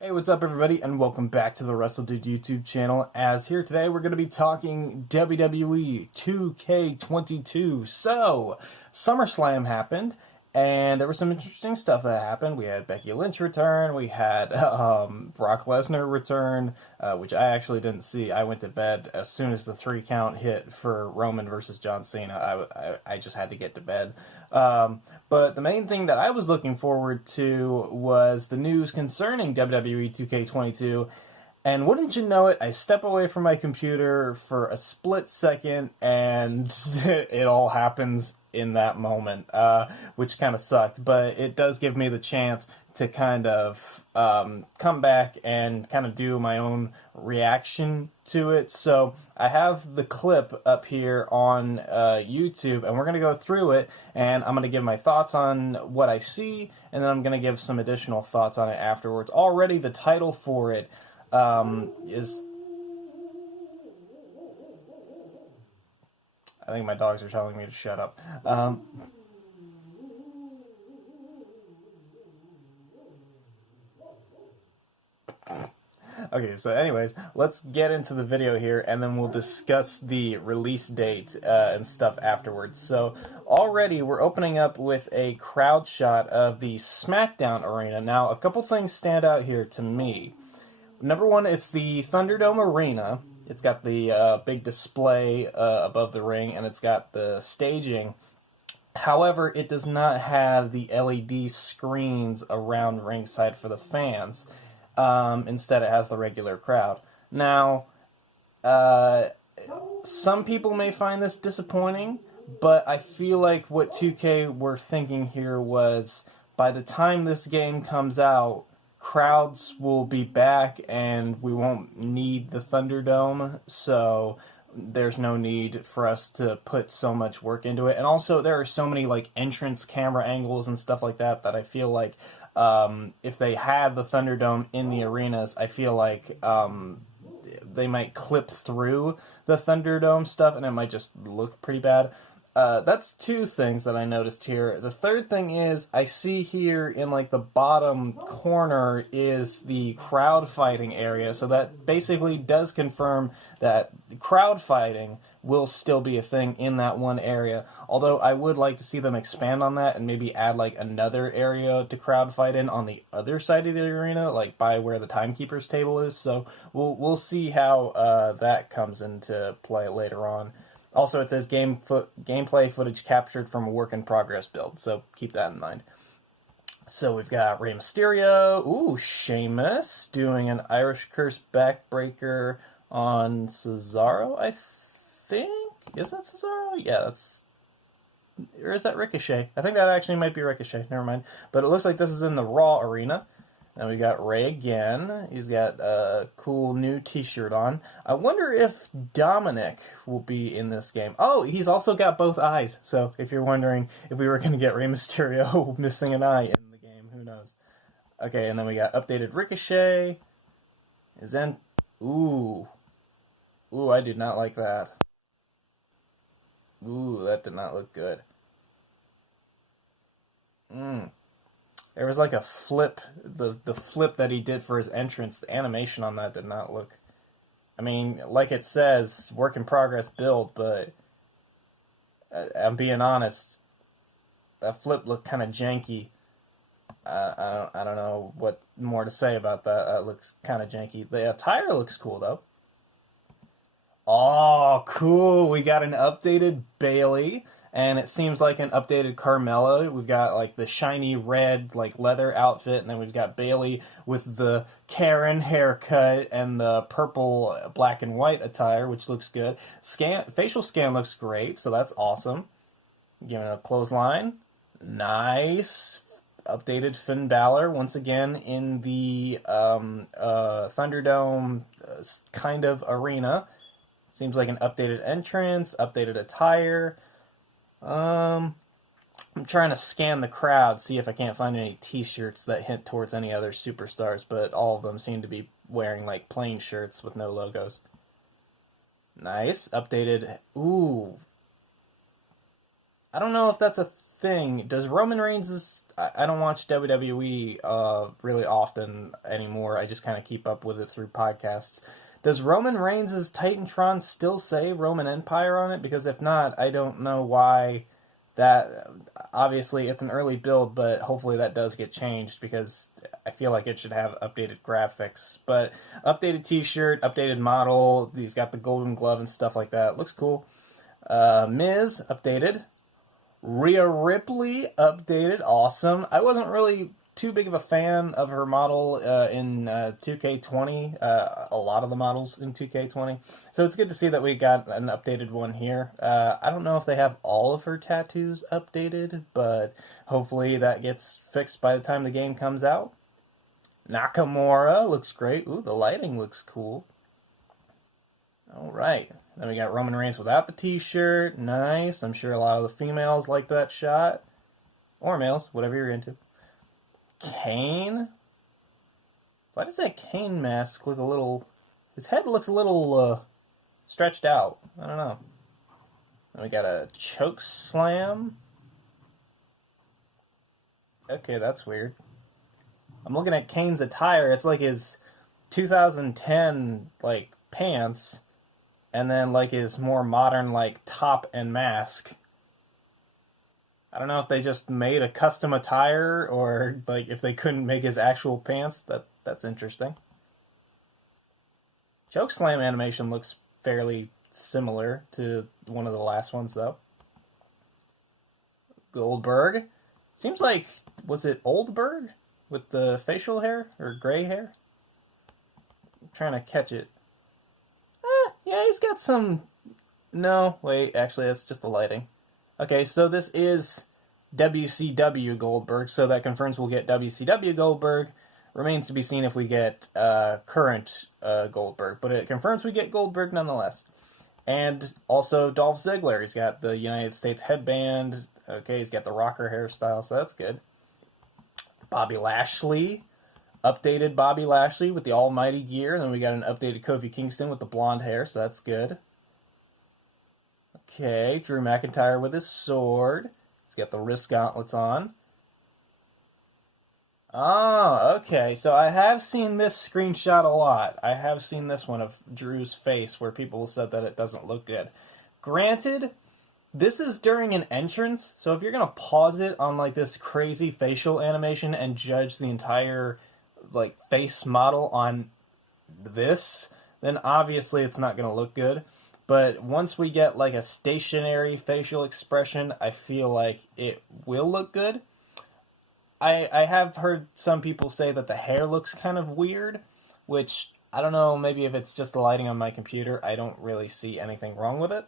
Hey, what's up everybody, and welcome back to the WrestleDude YouTube channel. As here today, we're going to be talking WWE 2K22. So, Summerslam happened, and there was some interesting stuff that happened. We had Becky Lynch return, we had Brock Lesnar return, which I actually didn't see. I went to bed as soon as the 3 count hit for Roman versus John Cena. I just had to get to bed. But the main thing that I was looking forward to was the news concerning WWE 2K22, and wouldn't you know it, I step away from my computer for a split second, and it all happens in that moment, which kind of sucked, but it does give me the chance to kind of come back and kind of do my own reaction to it. So I have the clip up here on YouTube, and we're going to go through it, and I'm going to give my thoughts on what I see, and then I'm going to give some additional thoughts on it afterwards. Already the title for it is... I think my dogs are telling me to shut up. Okay, so anyways, let's get into the video here, and then we'll discuss the release date and stuff afterwards. So already we're opening up with a crowd shot of the SmackDown Arena. Now, a couple things stand out here to me. Number one, it's the Thunderdome Arena. It's got the big display above the ring, and it's got the staging. However, it does not have the LED screens around ringside for the fans. Instead, it has the regular crowd. Now, some people may find this disappointing, but I feel like what 2K were thinking here was, by the time this game comes out, crowds will be back and we won't need the Thunderdome, so there's no need for us to put so much work into it. And also, there are so many like entrance camera angles and stuff like that that I feel like if they had the Thunderdome in the arenas, I feel like they might clip through the Thunderdome stuff and it might just look pretty bad. That's two things that I noticed here. The third thing is, I see here in like the bottom corner is the crowd fighting area, so that basically does confirm that crowd fighting will still be a thing in that one area. Although I would like to see them expand on that and maybe add like another area to crowd fight in on the other side of the arena, like by where the timekeeper's table is. So we'll see how that comes into play later on. Also, it says gameplay footage captured from a work-in-progress build, so keep that in mind. So we've got Rey Mysterio, Sheamus, doing an Irish Curse backbreaker on Cesaro, I think? Is that Cesaro? Yeah, that's... Or is that Ricochet? I think that actually might be Ricochet, never mind. But it looks like this is in the Raw arena. And we got Rey again. He's got a cool new t-shirt on. I wonder if Dominic will be in this game. Oh, he's also got both eyes. So if you're wondering if we were going to get Rey Mysterio missing an eye in the game, who knows. Okay, and then we got updated Ricochet. Is then... Ooh, I did not like that. Ooh, that did not look good. There was like a flip, the flip that he did for his entrance, the animation on that did not look... I mean, like it says, work in progress build, but I'm being honest, that flip looked kind of janky. I don't know what more to say about that. That looks kind of janky. The attire looks cool, though. Oh, cool. We got an updated Bayley. And it seems like an updated Carmella. We've got like the shiny red like leather outfit, and then we've got Bayley with the Karen haircut and the purple black and white attire, which looks good. Facial scan looks great, so that's awesome. Giving it a clothesline. Nice. Updated Finn Balor once again in the Thunderdome kind of arena. Seems like an updated entrance, updated attire. I'm trying to scan the crowd, see if I can't find any t-shirts that hint towards any other superstars, but all of them seem to be wearing like plain shirts with no logos. Nice. Updated. Ooh. I don't know if that's a thing. Does Roman Reigns' I don't watch WWE really often anymore. I just kind of keep up with it through podcasts. Does Roman Reigns' Titantron still say Roman Empire on it? Because if not, I don't know why that... Obviously, it's an early build, but hopefully that does get changed, because I feel like it should have updated graphics. But updated t-shirt, updated model, he's got the golden glove and stuff like that. Looks cool. Miz, updated. Rhea Ripley, updated. Awesome. I wasn't really too big of a fan of her model in 2K20, a lot of the models in 2K20. So it's good to see that we got an updated one here. I don't know if they have all of her tattoos updated, but hopefully that gets fixed by the time the game comes out. Nakamura looks great. Ooh, the lighting looks cool. Alright, then we got Roman Reigns without the t-shirt. Nice. I'm sure a lot of the females like that shot. Or males, whatever you're into. Kane? Why does that Kane mask look a little... His head looks a little stretched out. I don't know. Then we got a choke slam. Okay, that's weird. I'm looking at Kane's attire. It's like his 2010 like pants, and then like his more modern like top and mask. I don't know if they just made a custom attire, or like if they couldn't make his actual pants. That's interesting. Chokeslam animation looks fairly similar to one of the last ones, though. Goldberg. Seems like, was it Oldberg with the facial hair or gray hair? I'm trying to catch it. Yeah, he's got some... No, wait, actually that's just the lighting. Okay, so this is WCW Goldberg, so that confirms we'll get WCW Goldberg. Remains to be seen if we get current Goldberg, but it confirms we get Goldberg nonetheless. And also Dolph Ziggler. He's got the United States headband. Okay, he's got the rocker hairstyle, so that's good. Bobby Lashley. Updated Bobby Lashley with the almighty gear. And then we got an updated Kofi Kingston with the blonde hair, so that's good. Okay, Drew McIntyre with his sword. He's got the wrist gauntlets on. Oh, okay. So I have seen this screenshot a lot. I have seen this one of Drew's face where people said that it doesn't look good. Granted, this is during an entrance, so if you're going to pause it on like this crazy facial animation and judge the entire like face model on this, then obviously it's not going to look good. But once we get like a stationary facial expression, I feel like it will look good. I have heard some people say that the hair looks kind of weird, which I don't know, maybe if it's just the lighting on my computer, I don't really see anything wrong with it.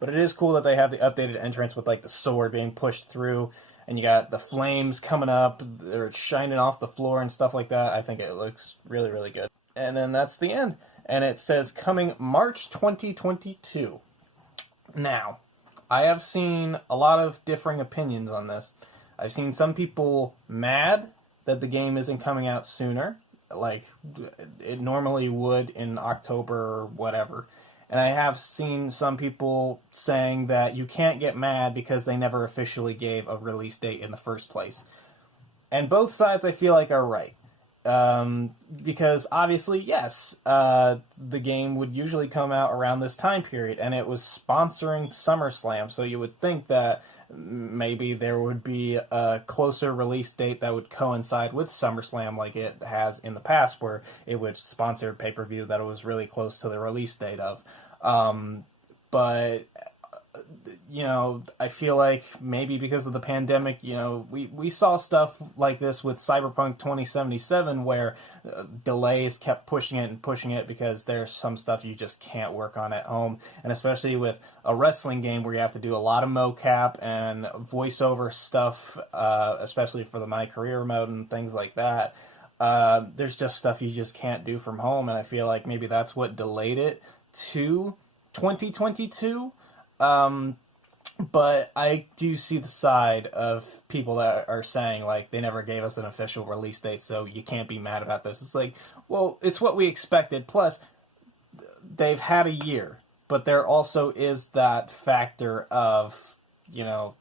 But it is cool that they have the updated entrance with like the sword being pushed through, and you got the flames coming up, they're shining off the floor and stuff like that. I think it looks really, really good. And then that's the end. And it says coming March 2022. Now, I have seen a lot of differing opinions on this. I've seen some people mad that the game isn't coming out sooner, like it normally would in October or whatever. And I have seen some people saying that you can't get mad because they never officially gave a release date in the first place. And both sides I feel like are right. Because obviously, yes, the game would usually come out around this time period, and it was sponsoring SummerSlam, so you would think that maybe there would be a closer release date that would coincide with SummerSlam like it has in the past, where it would sponsor a pay-per-view that it was really close to the release date of. But, you know, I feel like maybe because of the pandemic, you know, we saw stuff like this with Cyberpunk 2077 where delays kept pushing it because there's some stuff you just can't work on at home. And especially with a wrestling game where you have to do a lot of mocap and voiceover stuff, especially for the My Career mode and things like that. There's just stuff you just can't do from home, and I feel like maybe that's what delayed it to 2022. But I do see the side of people that are saying, like, they never gave us an official release date, so you can't be mad about this. It's like, well, it's what we expected. Plus, they've had a year, but there also is that factor of, you know,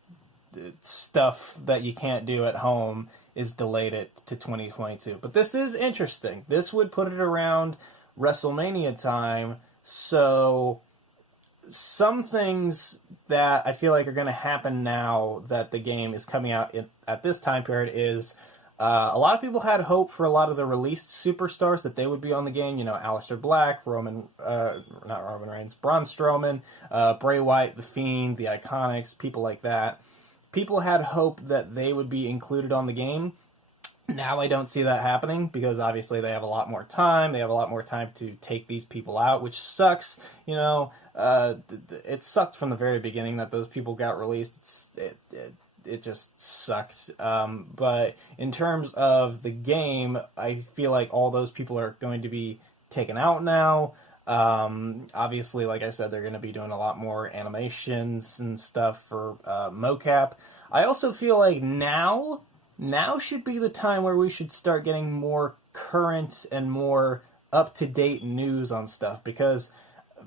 stuff that you can't do at home is delayed it to 2022. But this is interesting. This would put it around WrestleMania time, so some things that I feel like are going to happen now that the game is coming out at this time period is a lot of people had hope for a lot of the released superstars that they would be on the game. You know, Aleister Black, not Roman Reigns, Braun Strowman, Bray Wyatt, The Fiend, the Iconics, people like that. People had hope that they would be included on the game. Now I don't see that happening because obviously they have a lot more time. They have a lot more time to take these people out, which sucks. You know, it sucked from the very beginning that those people got released. It just sucks. But in terms of the game, I feel like all those people are going to be taken out now. Obviously, like I said, they're going to be doing a lot more animations and stuff for mocap. I also feel like now should be the time where we should start getting more current and more up-to-date news on stuff, because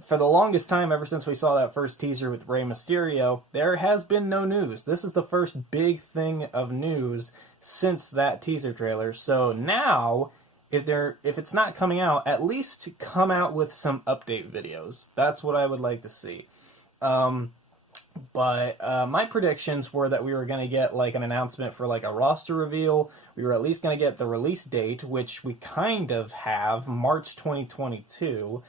for the longest time, ever since we saw that first teaser with Rey Mysterio, there has been no news. This is the first big thing of news since that teaser trailer. So now, if it's not coming out, at least come out with some update videos. That's what I would like to see. But my predictions were that we were going to get like an announcement for like a roster reveal. We were at least going to get the release date, which we kind of have, March 2022.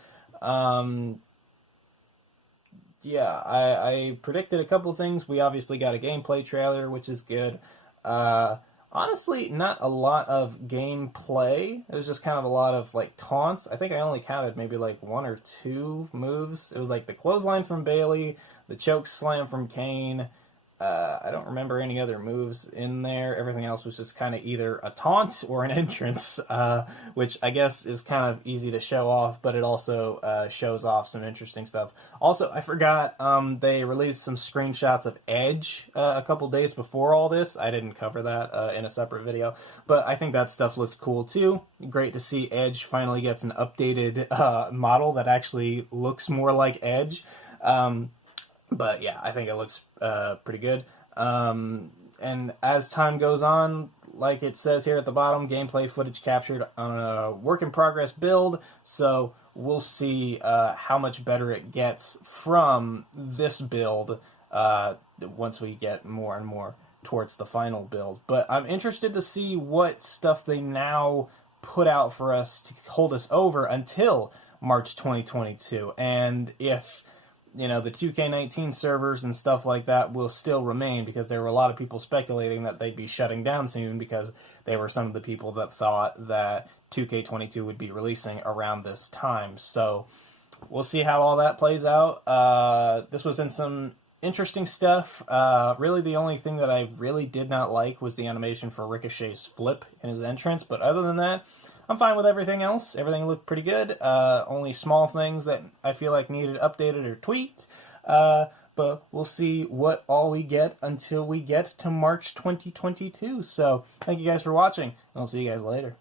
Yeah, I predicted a couple things. We obviously got a gameplay trailer, which is good. Honestly, not a lot of gameplay. It was just kind of a lot of like taunts. I think I only counted maybe like 1 or 2 moves. It was like the clothesline from Bayley, the choke slam from Kane. I don't remember any other moves in there. Everything else was just kind of either a taunt or an entrance, which I guess is kind of easy to show off, but it also shows off some interesting stuff. Also, I forgot they released some screenshots of Edge a couple days before all this. I didn't cover that in a separate video, but I think that stuff looked cool too. Great to see Edge finally gets an updated model that actually looks more like Edge. But yeah, I think it looks pretty good. And as time goes on, like it says here at the bottom, gameplay footage captured on a work-in-progress build. So we'll see how much better it gets from this build once we get more and more towards the final build. But I'm interested to see what stuff they now put out for us to hold us over until March 2022. And if you know, the 2K19 servers and stuff like that will still remain, because there were a lot of people speculating that they'd be shutting down soon because they were some of the people that thought that 2K22 would be releasing around this time. So we'll see how all that plays out. This was in some interesting stuff. Really the only thing that I really did not like was the animation for Ricochet's flip in his entrance, but other than that, I'm fine with everything else. Everything looked pretty good. Only small things that I feel like needed updated or tweaked. But we'll see what all we get until we get to March 2022. So thank you guys for watching, and I'll see you guys later.